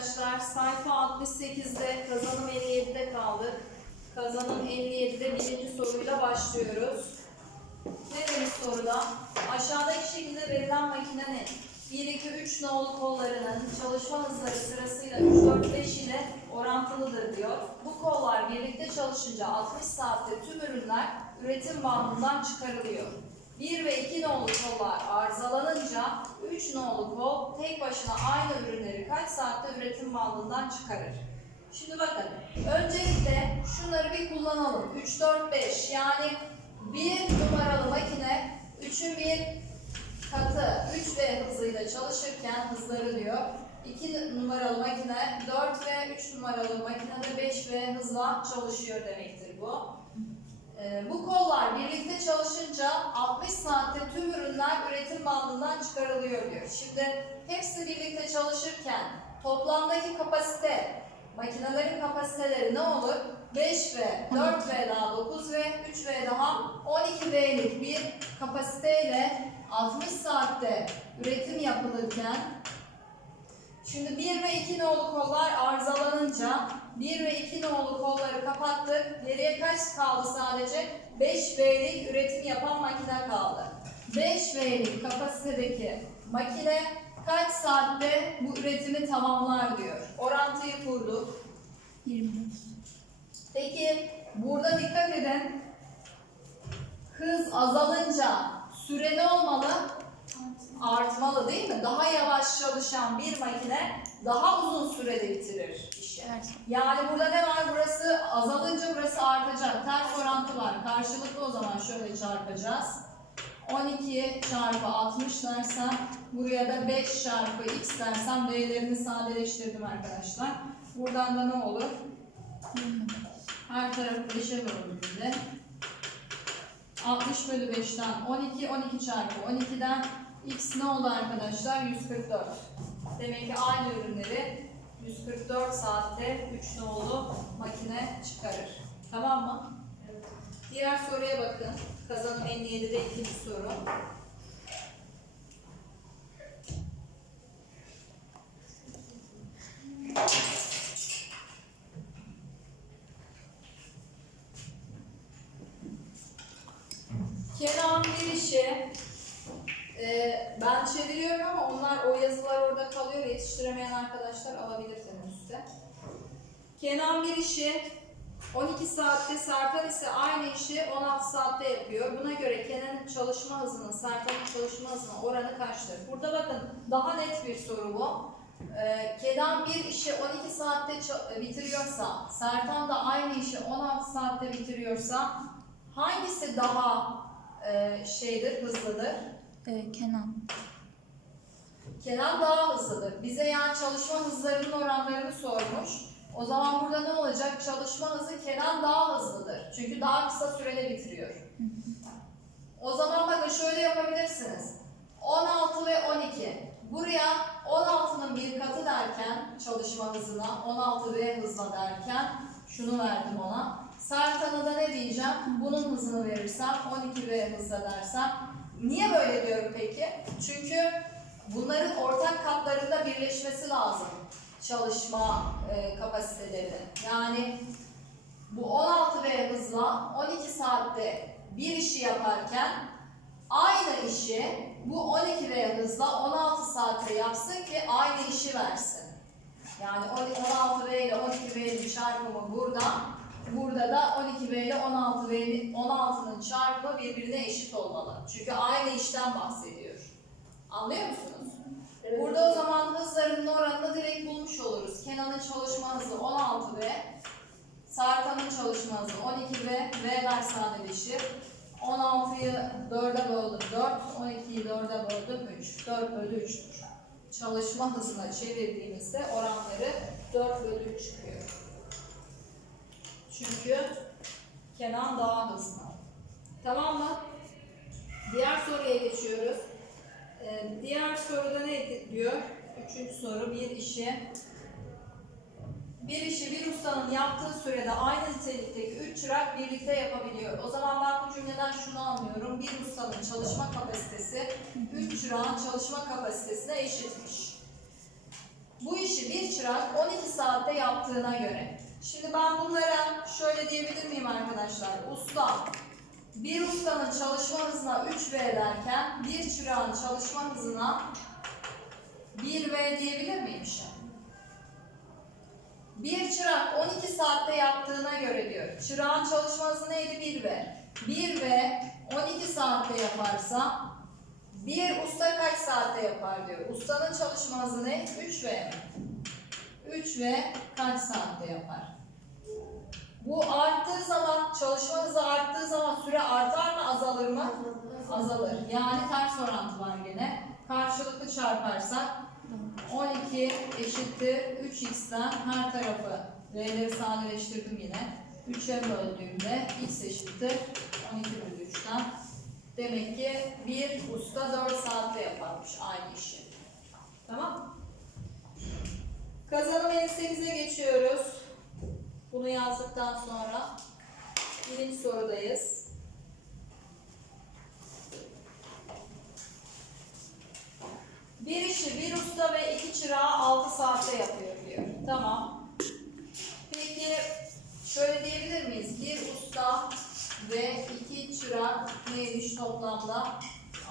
arkadaşlar. Sayfa 68'de kazanım 57'de kaldık. Kazanım 57'de birinci soruyla başlıyoruz. Ne demiş soruda? Aşağıdaki şekilde verilen makinenin 1, 2, 3 nolu kollarının çalışma hızları sırasıyla 3, 4, 5 ile orantılıdır diyor. Bu kollar birlikte çalışınca 60 saatte tüm ürünler üretim bandından çıkarılıyor. 1 ve 2 nolu kollar arızalanınca 3 nolu kol tek başına aynı ürünleri kaç saatte üretim bandından çıkarır? Şimdi bakın, öncelikle şunları bir kullanalım. 3, 4, 5 yani bir numaralı makine 3'ün bir katı 3V hızıyla çalışırken hızları diyor. 2 numaralı makine 4 ve 3 numaralı makinede 5V hızla çalışıyor demektir bu. Ee, bu kollar birlikte çalışınca 60 saatte tüm ürünler üretim bandından çıkarılıyor diyor. Şimdi hepsi birlikte çalışırken toplamdaki kapasite, makinelerin kapasiteleri ne olur? 5V, 4V daha 9V, 3V daha 12V'lik bir kapasiteyle 60 saatte üretim yapılırken Şimdi 1 ve 2 nolu kollar arızalanınca 1 ve 2 nolu kolları kapattık. Geriye kaç kaldı sadece? 5 V'lik üretim yapan makine kaldı. 5 V'lik kapasitedeki makine kaç saatte bu üretimi tamamlar diyor. Orantıyı kurduk. 25. Peki burada dikkat edin. Hız azalınca süre ne olmalı? Artmalı değil mi? Daha yavaş çalışan bir makine daha uzun sürede bitirir işi. Ters. Yani burada ne var? Burası azalınca burası artacak. Ters orantı var. Karşılıklı o zaman şöyle çarpacağız. 12 çarpı 60 dersem buraya da 5 çarpı x dersem değerlerini sadeleştirdim arkadaşlar. Buradan da ne olur? 25. Her tarafı 5'e bölündüğünde 60 bölü 5'ten 12, 12 çarpı 12'den x ne oldu arkadaşlar? 144. Demek ki aynı ürünleri 144 saatte 3 nolu makine çıkarır. Tamam mı? Diğer soruya bakın. Kazanım 57'de ikinci soru. Kenan bir işi e, ben çeviriyorum ama onlar o yazılar orada kalıyor. Yetiştiremeyen arkadaşlar alabilir teneffüste. Kenan bir işi 12 saatte, Sertan ise aynı işi 16 saatte yapıyor. Buna göre Kenan'ın çalışma hızının, Sertan'ın çalışma hızının oranı kaçtır? Burada bakın daha net bir soru bu. Ee, Kenan bir işi 12 saatte bitiriyorsa, Sertan da aynı işi 16 saatte bitiriyorsa hangisi daha e, şeydir, hızlıdır? Ee, Kenan. Kenan daha hızlıdır. Bize yani çalışma hızlarının oranlarını sormuş. O zaman burada ne olacak? Çalışma hızı Kenan daha hızlıdır. Çünkü daha kısa sürede bitiriyor. O zaman bakın şöyle yapabilirsiniz. 16 ve 12. Buraya 16'nın bir katı derken çalışma hızına 16 v hızla derken şunu verdim ona. Sertan'a da ne diyeceğim? Bunun hızını verirsem 12 v hızla dersem. Niye böyle diyorum peki? Çünkü bunların ortak katlarında birleşmesi lazım çalışma e, kapasiteleri. Yani bu 16 v hızla 12 saatte bir işi yaparken aynı işi bu 12 v hızla 16 saatte yapsın ki aynı işi versin. Yani 16 v ile 12 v'nin çarpımı burada. Burada da 12 v ile 16 v'nin 16'nın çarpımı birbirine eşit olmalı. Çünkü aynı işten bahsediyor. Anlıyor musunuz? Burada o zaman hızlarının oranını direkt bulmuş oluruz. Kenan'ın çalışma hızı 16 v, Sertan'ın çalışma hızı 12 v, v'ler sadeleşir. 16'yı 4'e böldüm 4, 12'yi 4'e böldüm 3. 4 bölü 3'tür. Çalışma hızına çevirdiğimizde oranları 4 bölü 3 çıkıyor. Çünkü Kenan daha hızlı. Tamam mı? Diğer soruya geçiyoruz. Ee, diğer soruda ne diyor? Üçüncü soru bir işi. Bir işi bir ustanın yaptığı sürede aynı nitelikteki üç çırak birlikte yapabiliyor. O zaman ben bu cümleden şunu anlıyorum. Bir ustanın çalışma kapasitesi üç çırağın çalışma kapasitesine eşitmiş. Bu işi bir çırak 12 saatte yaptığına göre. Şimdi ben bunlara şöyle diyebilir miyim arkadaşlar? Usta, bir ustanın çalışma hızına 3V derken bir çırağın çalışma hızına 1V diyebilir miyim şimdi? Bir çırak 12 saatte yaptığına göre diyor. Çırağın çalışma hızı neydi? 1V. 1V 12 saatte yaparsa bir usta kaç saatte yapar diyor. Ustanın çalışma hızı ne? 3V mi? 3V kaç saatte yapar? Bu arttığı zaman, çalışma hızı arttığı zaman süre artar mı, azalır mı? Azalır. Yani ters orantı var gene. Karşılıklı çarparsak 12 eşittir 3x'ten her tarafı R'leri sadeleştirdim yine. 3'e böldüğümde x eşittir 12 bölü 3'ten. Demek ki bir usta 4 saatte yaparmış aynı işi. Tamam Kazanım 58'e geçiyoruz. Bunu yazdıktan sonra birinci sorudayız. Bir işi bir usta ve iki çırağı 6 saatte yapıyor diyor. Tamam. Peki şöyle diyebilir miyiz? Bir usta ve iki çırak neymiş toplamda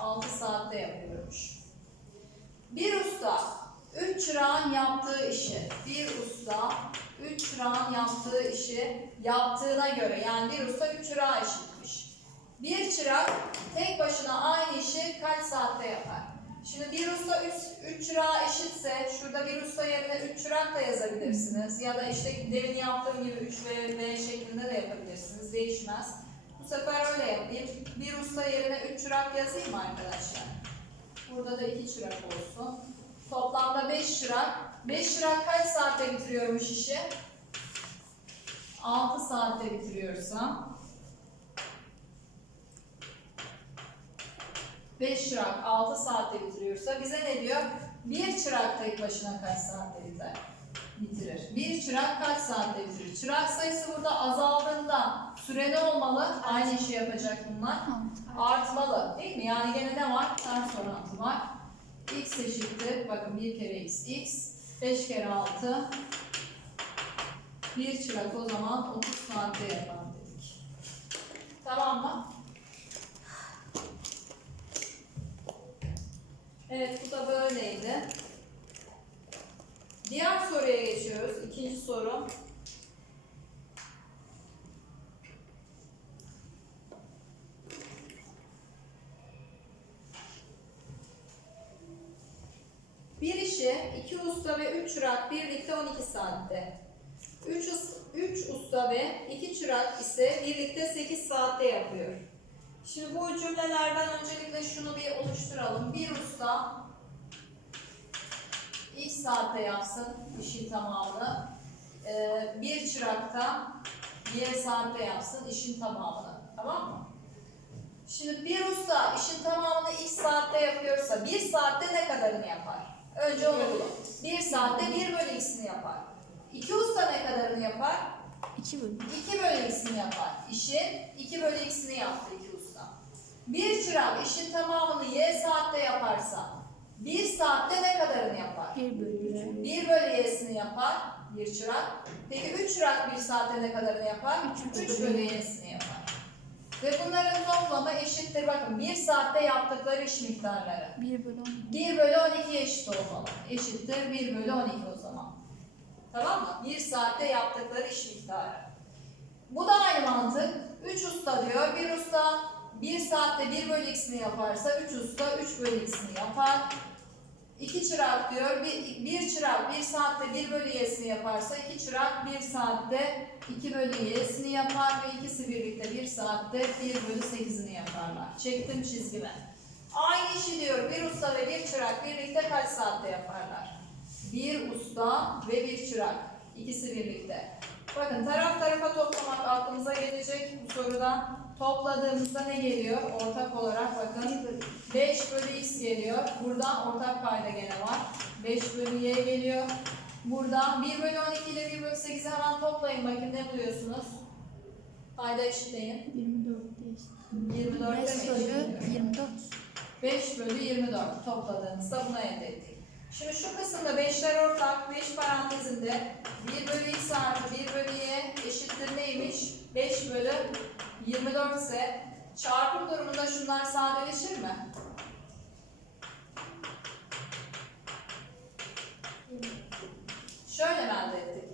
6 saatte yapıyormuş. Bir usta üç çırağın yaptığı işi, bir usta üç çırağın yaptığı işi yaptığına göre yani bir usta üç çırağı eşitmiş. Bir çırak tek başına aynı işi kaç saatte yapar? Şimdi bir usta üç, üç çırağı eşitse şurada bir usta yerine üç çırak da yazabilirsiniz. Ya da işte demin yaptığım gibi 3 ve V şeklinde de yapabilirsiniz. Değişmez. Bu sefer öyle yapayım. Bir usta yerine üç çırak yazayım arkadaşlar? Burada da iki çırak olsun. Toplamda 5 çırak. 5 çırak kaç saatte bitiriyormuş işi? 6 saatte bitiriyorsa 5 çırak 6 saatte bitiriyorsa bize ne diyor? Bir çırak tek başına kaç saatte biter? Bitirir. Bir çırak kaç saatte bitirir? Çırak sayısı burada azaldığında süre ne olmalı? Aynı işi yapacak bunlar. Artmalı değil mi? Yani gene ne var? Ters orantı var. x eşittir. Bakın bir kere x. x. 5 kere 6. Bir çırak o zaman 30 saatte yapar dedik. Tamam mı? Evet bu da böyleydi. Diğer soruya geçiyoruz. İkinci soru. Bir işi iki usta ve üç çırak birlikte 12 saatte. Üç, us- üç usta ve iki çırak ise birlikte 8 saatte yapıyor. Şimdi bu cümlelerden öncelikle şunu bir oluşturalım. Bir usta ilk saatte yapsın işin tamamını. Ee, bir çırak da diğer saatte yapsın işin tamamını. Tamam mı? Şimdi bir usta işin tamamını ilk saatte yapıyorsa bir saatte ne kadarını yapar? Önce onu bulalım. Bir saatte bir bölü ikisini yapar. İki usta ne kadarını yapar? 2 bölü. 2 bölü x'ini yapar. İşin 2 bölü x'ini yaptı iki usta. Bir çırak işin tamamını y saatte yaparsa bir saatte ne kadarını yapar? 1 bölü. 1 bölü y'sini yapar bir çırak. Peki 3 çırak bir saatte ne kadarını yapar? Üç 3 bölü y'sini yapar. Ve bunların toplamı eşittir. Bakın bir saatte yaptıkları iş miktarları. 1 bölü 12. 1 bölü 12 eşit olmalı. Eşittir 1 bölü 12 o. Tamam mı? 1 saatte yaptıkları iş miktarı. Bu da aynı mantık. 3 usta diyor. Bir usta 1 saatte 1 bölü x'ini yaparsa 3 usta 3 bölü x'ini yapar. 2 çırak diyor. Bir, bir çırak 1 saatte 1 bölü y'sini yaparsa 2 çırak 1 saatte 2 bölü y'sini yapar ve ikisi birlikte 1 saatte 1 bölü 8'ini yaparlar. Çektim çizgime. Aynı işi diyor bir usta ve bir çırak birlikte kaç saatte yaparlar? Bir usta ve bir çırak. İkisi birlikte. Bakın taraf tarafa toplamak aklımıza gelecek bu sorudan. Topladığımızda ne geliyor? Ortak olarak bakın 5 bölü x geliyor. Buradan ortak payda gene var. 5 bölü y geliyor. Buradan 1 bölü 12 ile 1 bölü 8'i hemen toplayın. Bakın ne buluyorsunuz? Payda eşitleyin. 24 değil. 24 5 demek. bölü 24. 5 bölü 24 topladığınızda bunu elde ettik. Şimdi şu kısımda 5'ler ortak. 5 parantezinde 1 bölü x artı 1 bölü y eşittir neymiş? 5 bölü 24 ise çarpım durumunda şunlar sadeleşir mi? Şöyle elde ettik?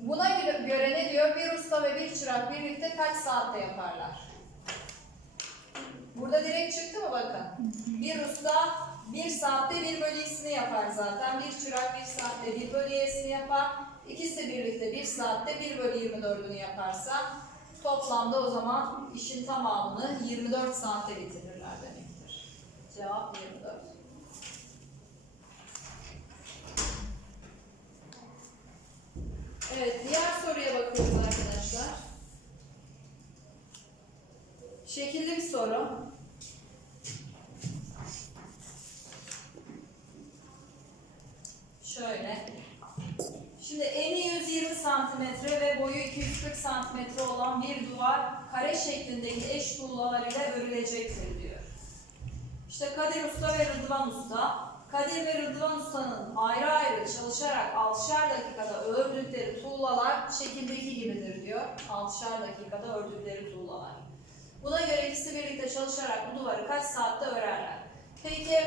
Buna göre ne diyor? Bir usta ve bir çırak birlikte kaç saatte yaparlar? Burada direkt çıktı mı bakın? Bir usta bir saatte bir bölü x'ini yapar zaten. Bir çırak bir saatte bir bölü y'sini yapar. İkisi birlikte bir saatte bir bölü 24'ünü yaparsa toplamda o zaman işin tamamını 24 saatte bitirirler demektir. Cevap 24. Evet, diğer soruya bakıyoruz arkadaşlar. Şekilli bir soru. Şöyle. Şimdi eni 120 santimetre ve boyu 240 santimetre olan bir duvar kare şeklindeki eş tuğlalar ile örülecektir diyor. İşte Kadir Usta ve Rıdvan Usta, Kadir ve Rıdvan Usta'nın ayrı ayrı çalışarak 6'şar dakikada ördükleri tuğlalar şekildeki gibidir diyor. 6'şar dakikada ördükleri tuğlalar. Buna göre ikisi birlikte çalışarak bu duvarı kaç saatte örerler? Peki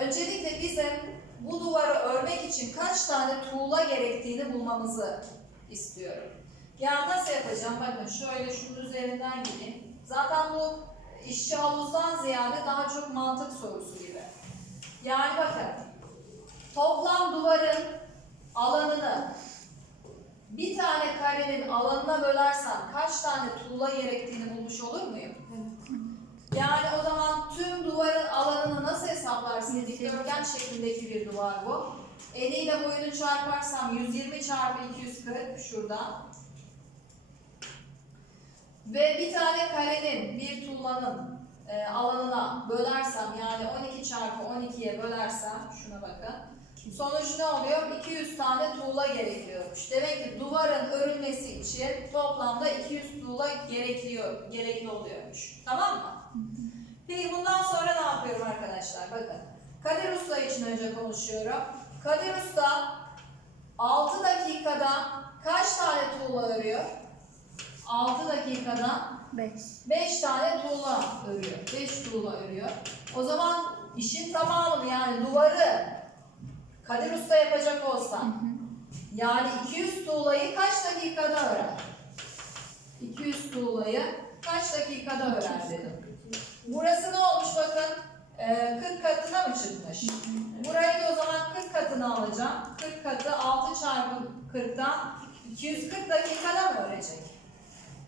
öncelikle bizim bu duvarı örmek için kaç tane tuğla gerektiğini bulmamızı istiyorum. Yani nasıl yapacağım? Bakın şöyle şunun üzerinden gideyim. Zaten bu işçi havuzdan ziyade daha çok mantık sorusu gibi. Yani bakın toplam duvarın alanını bir tane karenin alanına bölersem kaç tane tuğla gerektiğini bulmuş olur muyum? Yani o zaman tüm duvarın alanını nasıl hesaplarsınız? Dikdörtgen şeklindeki bir duvar bu. Eniyle boyunu çarparsam 120 çarpı 240 şuradan. Ve bir tane karenin, bir tuğlanın e, alanına bölersem yani 12 çarpı 12'ye bölersem şuna bakın. Sonuç ne oluyor? 200 tane tuğla gerekiyormuş. Demek ki duvarın örülmesi için toplamda 200 tuğla gerekiyor, gerekli oluyormuş. Tamam mı? Peki bundan sonra ne yapıyorum arkadaşlar? Bakın. Kadir Usta için önce konuşuyorum. Kadir Usta 6 dakikada kaç tane tuğla örüyor? 6 dakikada 5. 5 tane tuğla örüyor. 5 tuğla örüyor. O zaman işin tamamını yani duvarı Kadir Usta yapacak olsam yani 200 tuğlayı kaç dakikada örer? 200 tuğlayı kaç dakikada örer dedim. Burası ne olmuş bakın? Ee, 40 katına mı çıkmış? Burayı da o zaman 40 katına alacağım. 40 katı 6 çarpı 40'tan 240 dakikada mı örecek?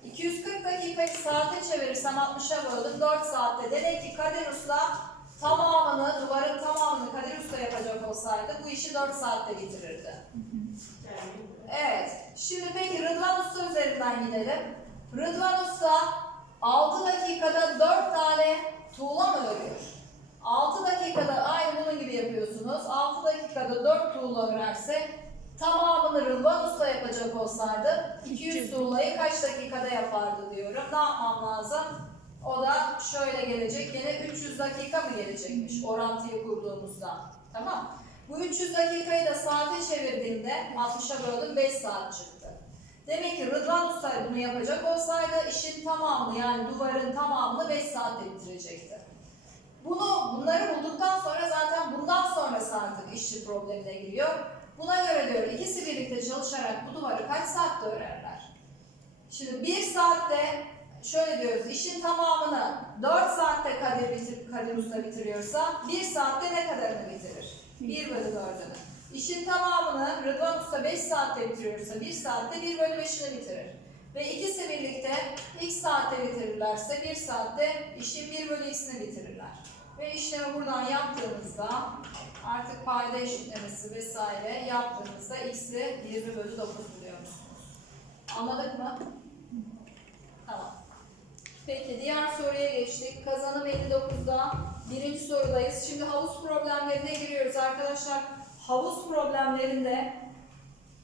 240 dakikayı saate çevirirsem 60'a böldüm 4 saatte. Demek ki Kadir Usta tamamını, duvarın tamamını Kadir Usta yapacak olsaydı bu işi 4 saatte bitirirdi. Evet. Şimdi peki Rıdvan Usta üzerinden gidelim. Rıdvan Usta 6 dakikada 4 tane tuğla mı örüyor? 6 dakikada aynı bunun gibi yapıyorsunuz. 6 dakikada 4 tuğla örerse tamamını Rıdvan Usta yapacak olsaydı 200 tuğlayı kaç dakikada yapardı diyorum. Ne yapmam lazım? O da şöyle gelecek. Gene 300 dakika mı gelecekmiş orantıyı kurduğumuzda? Tamam. Bu 300 dakikayı da saate çevirdiğimde 60'a böldüm 5 saat çıktı. Demek ki Rıdvan Usta bunu yapacak olsaydı işin tamamını yani duvarın tamamını 5 saatte bitirecekti. Bunu bunları bulduktan sonra zaten bundan sonrası artık işçi problemine giriyor. Buna göre diyor ikisi birlikte çalışarak bu duvarı kaç saatte örerler? Şimdi bir saatte şöyle diyoruz işin tamamını 4 saatte Kadir, bitir, Kadir Usta bitiriyorsa bir saatte ne kadarını bitirir? 1 bölü 4'ünü. İşin tamamını Rıdvan Usta 5 saatte bitiriyorsa 1 saatte 1 bölü 5'ini bitirir. Ve ikisi birlikte x saatte bitirirlerse 1 saatte işin 1 bölü x'ini bitirirler. Ve işlemi buradan yaptığımızda artık payda eşitlemesi vesaire yaptığımızda x'i 20 bölü 9 buluyormuşsunuz. Anladık mı? Tamam. Peki diğer soruya geçtik. Kazanım 59'da birinci sorudayız. Şimdi havuz problemlerine giriyoruz arkadaşlar. Havuz problemlerinde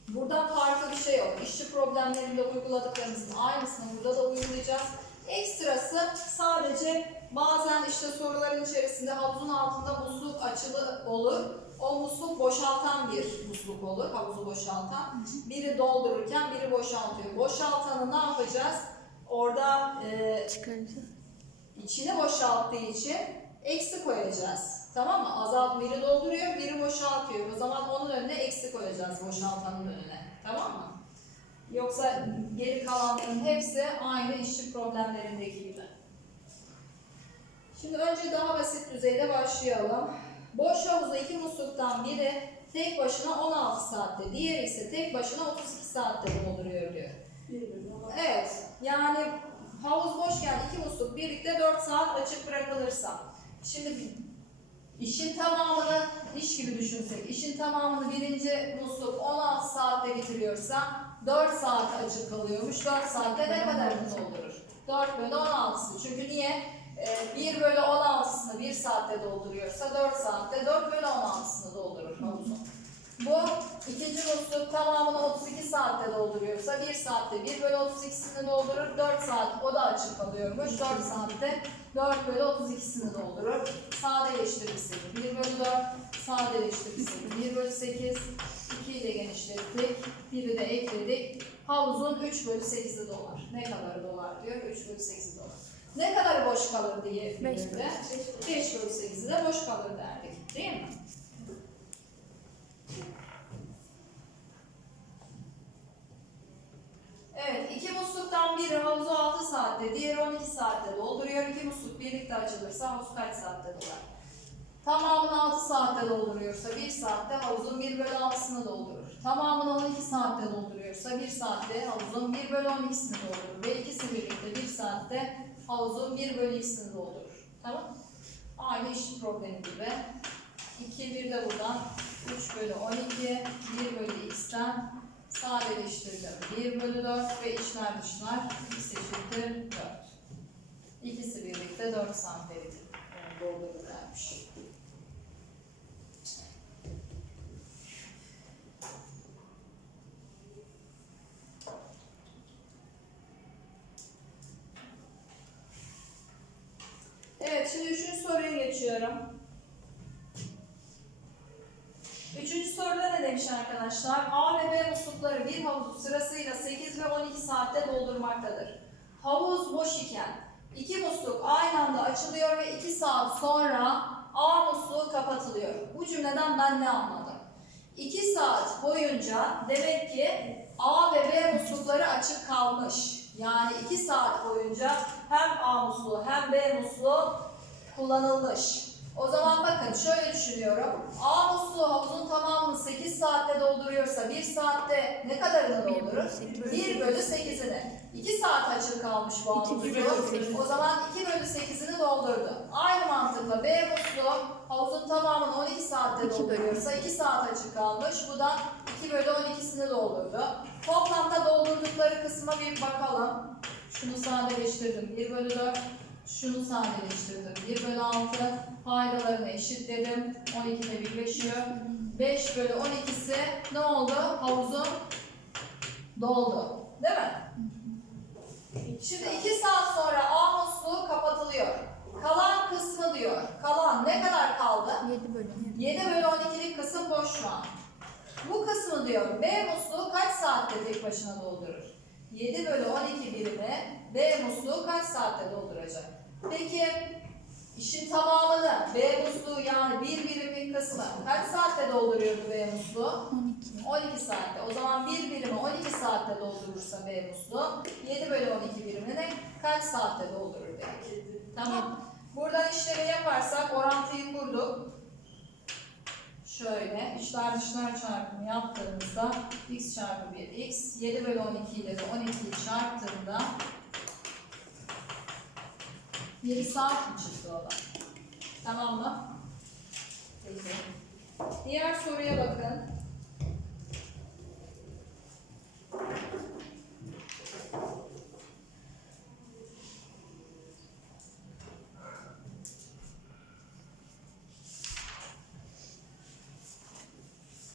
burada farklı bir şey yok. İşçi problemlerinde uyguladıklarımızın aynısını burada da uygulayacağız. Ekstrası sadece bazen işte soruların içerisinde havuzun altında musluk açılı olur. O musluk boşaltan bir musluk olur, havuzu boşaltan. Biri doldururken biri boşaltıyor. Boşaltanı ne yapacağız? Orada e, içini boşalttığı için eksi koyacağız. Tamam mı? Azalt biri dolduruyor, biri boşaltıyor. O zaman onun önüne eksi koyacağız boşaltanın önüne. Tamam mı? Yoksa geri kalanların hepsi aynı işçi problemlerindeki gibi. Şimdi önce daha basit düzeyde başlayalım. Boş havuzda iki musluktan biri tek başına 16 saatte, diğeri ise tek başına 32 saatte dolduruyor diyor. Evet, yani havuz boşken iki musluk birlikte 4 saat açık bırakılırsa. Şimdi işin tamamını iş gibi düşünsek, işin tamamını birinci musluk 16 saatte bitiriyorsa 4 saat açık kalıyormuş. 4 saatte ne kadarını doldurur? 4 bölü 16'sı. Çünkü niye? Ee, 1 bölü 16'sını 1 saatte dolduruyorsa 4 saatte 4 bölü 16'sını doldurur havuzun. Bu ikinci musluk tamamını 32 saatte dolduruyorsa 1 saatte 1 bölü 32'sini doldurur. 4 saat o da açık kalıyormuş. 4 saatte 4 bölü 32'sini doldurur. Sadeleştirirse 1 bölü 4 sadeleştirirse 1 bölü 8 2 ile genişlettik. 1'i de ekledik. Havuzun 3 bölü 8'i dolar. Ne kadarı dolar diyor? 3 bölü 8'i dolar. Ne kadarı boş kalır diye filmde? 5 bölü 8'i de boş kalır derdik. Değil mi? Evet, iki musluktan biri havuzu 6 saatte, diğeri 12 saatte dolduruyor. İki musluk birlikte açılırsa havuz kaç saatte dolar? Tamamını 6 saatte dolduruyorsa 1 saatte havuzun 1 bölü 6'sını doldurur. Tamamını 12 saatte dolduruyorsa 1 saatte havuzun 1 bölü 12'sini doldurur. Ve ikisi birlikte 1 saatte havuzun 1 bölü 2'sini doldurur. Tamam Aynı iş problemi gibi. 2 1 de buradan 3 bölü 12, 1 bölü x'ten sadeleştirdim. 1 bölü 4 ve içler dışlar x eşittir 4. İkisi birlikte 4 santimetre doldururlarmış. Evet, şimdi üçüncü soruya geçiyorum. Arkadaşlar? A ve B muslukları bir havuzu sırasıyla 8 ve 12 saatte doldurmaktadır. Havuz boş iken iki musluk aynı anda açılıyor ve 2 saat sonra A musluğu kapatılıyor. Bu cümleden ben ne anladım? 2 saat boyunca demek ki A ve B muslukları açık kalmış. Yani 2 saat boyunca hem A musluğu hem B musluğu kullanılmış. O zaman bakın şöyle düşünüyorum. A musluğu havuzun tamamını 8 saatte dolduruyorsa 1 saatte ne kadarını doldurur? sekiz. 1 bölü 8'ini. 2 saat açık kalmış bu sekiz. O zaman 2 bölü 8'ini doldurdu. Aynı mantıkla B musluğu havuzun tamamını 12 saatte dolduruyorsa 2 saat açık kalmış. Bu da 2 bölü 12'sini doldurdu. Toplamda doldurdukları kısma bir bakalım. Şunu sadeleştirdim. 1 bölü 4. Şunu sadeleştirdim. 1 bölü 6. Paydalarını eşitledim. 12'de birleşiyor. 5 bölü 12'si ne oldu? Havuzun doldu. Değil mi? Şimdi 2 saat sonra A musluğu kapatılıyor. Kalan kısmı diyor. Kalan ne kadar kaldı? 7 bölü 7 bölü 12'lik kısım boş şu an. Bu kısmı diyor B musluğu kaç saatte tek başına doldurur? 7 bölü 12 birimi B musluğu kaç saatte dolduracak? Peki işin tamamını B musluğu yani bir birimlik kısmı kaç saatte dolduruyordu B musluğu? 12. 12 saatte. O zaman bir birimi 12 saatte doldurursa B musluğu 7 bölü 12 birimini kaç saatte doldurur demek. Tamam. Buradan işlemi yaparsak orantıyı kurduk. Şöyle içler dışlar çarpımı yaptığımızda x çarpı 1 x 7 bölü 12 ile de 12'yi çarptığımda 7 sağ çıktı olan. Tamam mı? Peki. Diğer soruya bakın.